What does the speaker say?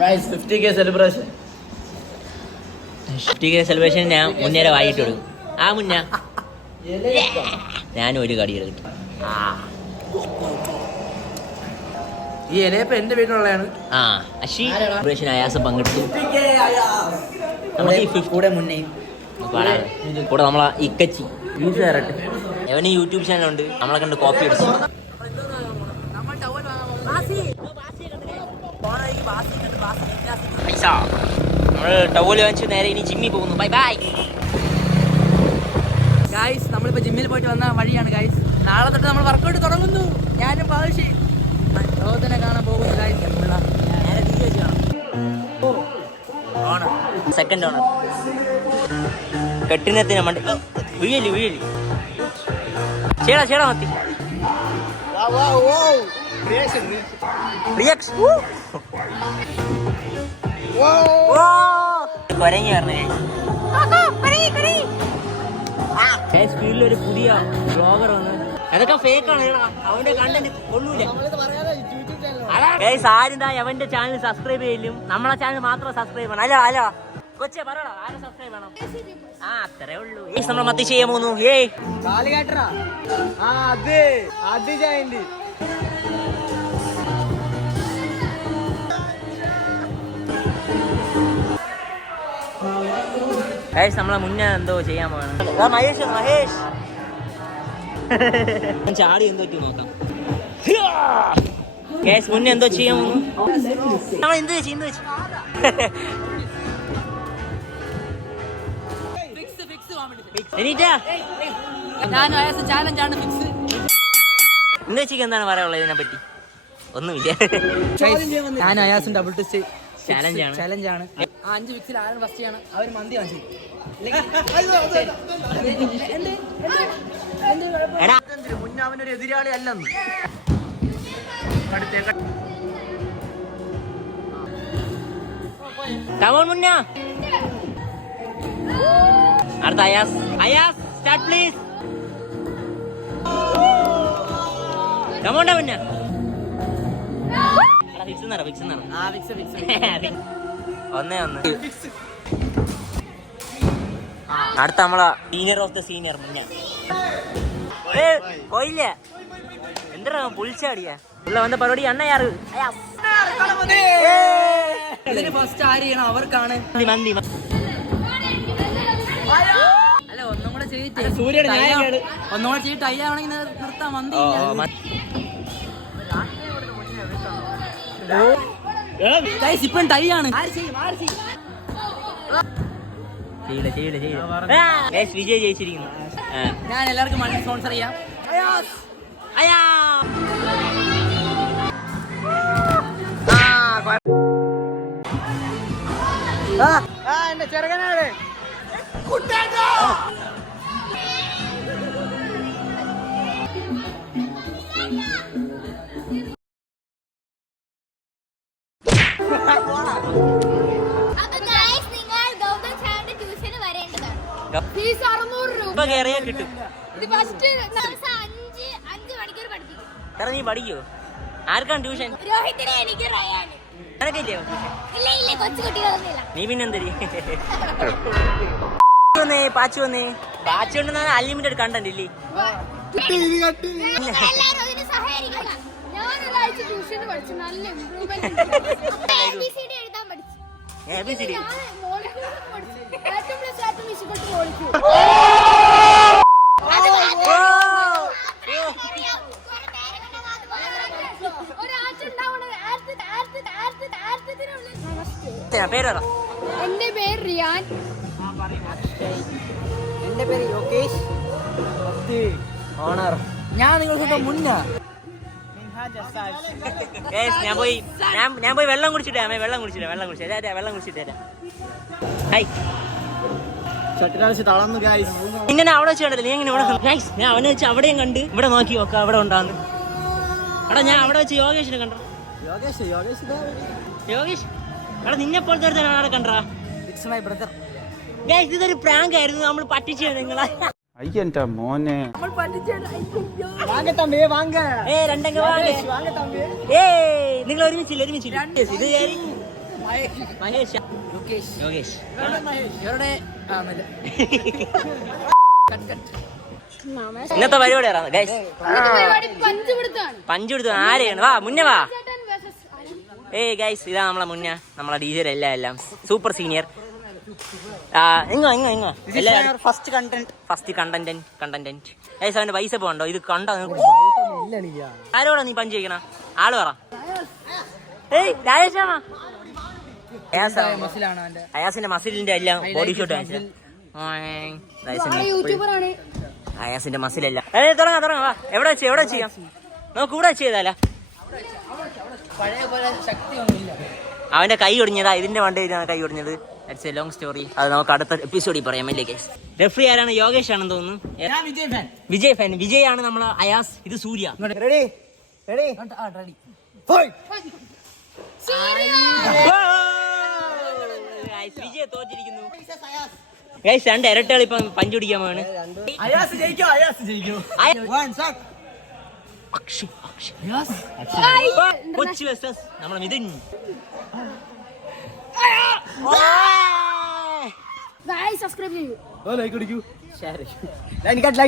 50K celebration. 50K celebration ഞാൻ മുന്നേരെ വായിട്ട് കൊടുക്കും. ആ മുന്നേ ഞാനും ഒരു കടി എടുക്കും. ഈ ഇലയപ്പം എന്റെ വീട്ടിലുള്ളതാണ്. സെലിബ്രേഷൻ അയാസം പങ്കെടുത്തു. കൂടെ നമ്മളെ ഇക്കച്ചി എവന് യൂട്യൂബ് ചാനലുണ്ട്. നമ്മളെ കണ്ട് കോപ്പി അടിച്ചു. നമ്മള് ടവല് വാങ്ങിച്ച് നേരെ ഇനി ജിമ്മിൽ പോകുന്നു. Bye bye guys. നമ്മളിപ്പോ ജിമ്മിൽ പോയിട്ട് വന്ന വഴിയാണ് ഗൈസ്. നാളെ തൊട്ട് നമ്മൾ വർക്കൗട്ട് തുടങ്ങുന്നു. ഞാനും പാവശ്യ ലോകത്തിനെ കാണാൻ പോകുന്നു ഗൈസ്. സെക്കൻഡ് ഓണർ കെട്ടിനത്തിന് മണ്ടി വീഴലി ചേടാ മത്തി കൊരങ്ങി പറഞ്ഞേ. സ്പീഡിലൊരു പുതിയ ബ്ലോഗർ വന്ന് അതൊക്കെ ഫേക്കാണ്. അവന്റെ കണ്ടന്റ് കൊള്ളൂല. ആരും അവന്റെ ചാനൽ സബ്സ്ക്രൈബ് ചെയ്യലും. നമ്മളെ ചാനൽ മാത്രം സബ്സ്ക്രൈബ് ചെയ്യണം. ഹലോ കൊച്ചെ പറയണോ ആരും സബ്സ്ക്രൈബ് ചെയ്യണം. അത്രേ ഉള്ളൂ. നമ്മൾ മത്തി ചെയ്യാൻ പോകുന്നു. നമ്മളെ മുന്നേ എന്തോ ചെയ്യാൻ പോകണം. മഹേഷ് ചാടി എന്തൊക്കെ നോക്കാം. മുന്നേ എന്തോ ചെയ്യാൻ പോകുന്നു. നമ്മൾ എന്ത് വെച്ച് ഇന്നേച്ചിക്ക് എന്താണ് പറയാനുള്ളത് ഇതിനെ പറ്റി? ഒന്നുമില്ല. ഞാൻ അയാസും ഡബിൾ ടെസ്റ്റ് ചാലഞ്ചാണ്. 5 ഫിക്സിൽ ആരാണ് ഫസ്റ്റ് ചെയ്യണം അവർ മന്തി വാങ്ങിച്ചു. മുന്നേ അവനൊരു എതിരാളി അല്ലെന്ന്. അടുത്ത അയാസ് സ്റ്റാർട്ട് പ്ലീസ്. മുന്നേ ഒന്നേ അടുത്ത നമ്മളെ സീനിയർ ഓഫ് ദ സീനിയർ മുന്നേ പോയില്ല. എന്താ പുളിച്ചാടിയാ ഉള്ള വന്ന പരിപാടി അണ്ണയാറ്. ഫസ്റ്റ് ആര് ചെയ്യണം അവർക്കാണ് മന്തി. അല്ല ഒന്നും കൂടെ ചെയ്തിട്ട് ടൈ ആവണമെങ്കിൽ നിർത്താം. മന്തി ഇപ്പം ടൈ ആണ്. വിജയ് ജയിച്ചിരിക്കുന്നു. ഞാൻ എല്ലാവർക്കും മണി സ്പോൺസർ ചെയ്യാം. എന്റെ ചെറുകനാണ്. കിട്ടും. നീ പഠിക്കോ? ആർക്കാണ് ട്യൂഷൻ? നീ പിന്നെന്തരി പാച്ചുകൊണ്ടെന്നാണ് അൺലിമിറ്റഡ് കണ്ടന്റ് ഇല്ലേ? എന്റെ പേര് റിയാൻ. എന്റെ പേര് യോഗേഷ്. ഓണർ ഞാൻ നിങ്ങൾക്ക് മുന്നേ ഞാൻ പോയി വെള്ളം കുടിച്ചിട്ടേ. വെള്ളം കുടിച്ചിട്ട് ഇങ്ങനെ അവിടെ വെച്ച് കണ്ടല്ലേ. നീ എങ്ങനെ ഇവിടെ ഞാൻ അവനെ വെച്ച് അവിടെയും കണ്ട് ഇവിടെ നോക്കി നോക്കാം അവിടെ ഉണ്ടാന്ന്. എടാ ഞാൻ അവിടെ വെച്ച് യോഗേഷിനെ കണ്ടോ? യോഗേഷ് എടാ നിന്നെപ്പോഴത്തെ അവിടെ കണ്ടാ? ഇതൊരു പ്രാങ്ക് ആയിരുന്നു. നമ്മൾ പറ്റിച്ചു നിങ്ങളെ. മോനെ നിങ്ങൾ ഒരുമിച്ചില്ല. ഇത് മഹേഷ് യോഗേഷ് യോഗേഷ് ഇവരുടെ ഇന്നത്തെ പരിപാടി ആരാണ് ഗൈസ്? പഞ്ച് പഞ്ച് കൊടുത്തു ആരെയാണ്? വാ മുന്നേ വാ. ഏയ് ഗൈസ്, ഇതാ നമ്മളെ മുന്നേ നമ്മളെ DJ എല്ലാം super senior. First content guys. അവന്റെ പൈസ പോകണ്ടോ? ഇത് കണ്ടോ? ആരോടാ നീ പഞ്ച് ചെയ്യണ? ആള് പറ. ഏയ് രാജേഷാണോ? അയാസിന്റെ മസിലിന്റെ എല്ലാം ബോഡി ഷോട്ട് അയാസിന്റെ മസിലെല്ലാം. തുടങ്ങാം വാ. എവിടെ ചെയ്യാം? നമുക്ക് ഇവിടെ ചെയ്താലോ? പഴയ പോലെ ശക്തിയൊന്നുമില്ല. അവന്റെ കൈ ഒടിഞ്ഞതാ, ഇതിന്റെ വണ്ടിയിലാണ് കൈ ഒടിഞ്ഞത്. It's a long story. അത് നമുക്ക് അടുത്ത എപ്പിസോഡിൽ പറയാം. അല്ലേ ഗൈസ്? റെഫറി ആരാണ്? യോഗേഷ് ആണെന്ന് തോന്നുന്നു. വിജയ് ഫാൻ. വിജയ് ആണ് നമ്മളെ അയാസ്. ഇത് സൂര്യ. റെഡി. വിജയ് തോറ്റിരിക്കുന്നു ഗൈസ്. രണ്ട് ഇരട്ടകൾ ഇപ്പം പഞ്ച് പിടിക്കാൻ പോവാണ്. കൊച്ചി വെസ്റ്റേഴ്സ് നമ്മളെ മിഥുൻ. സബ്സ്ക്രൈബ് ചെയ്യൂ. Line cut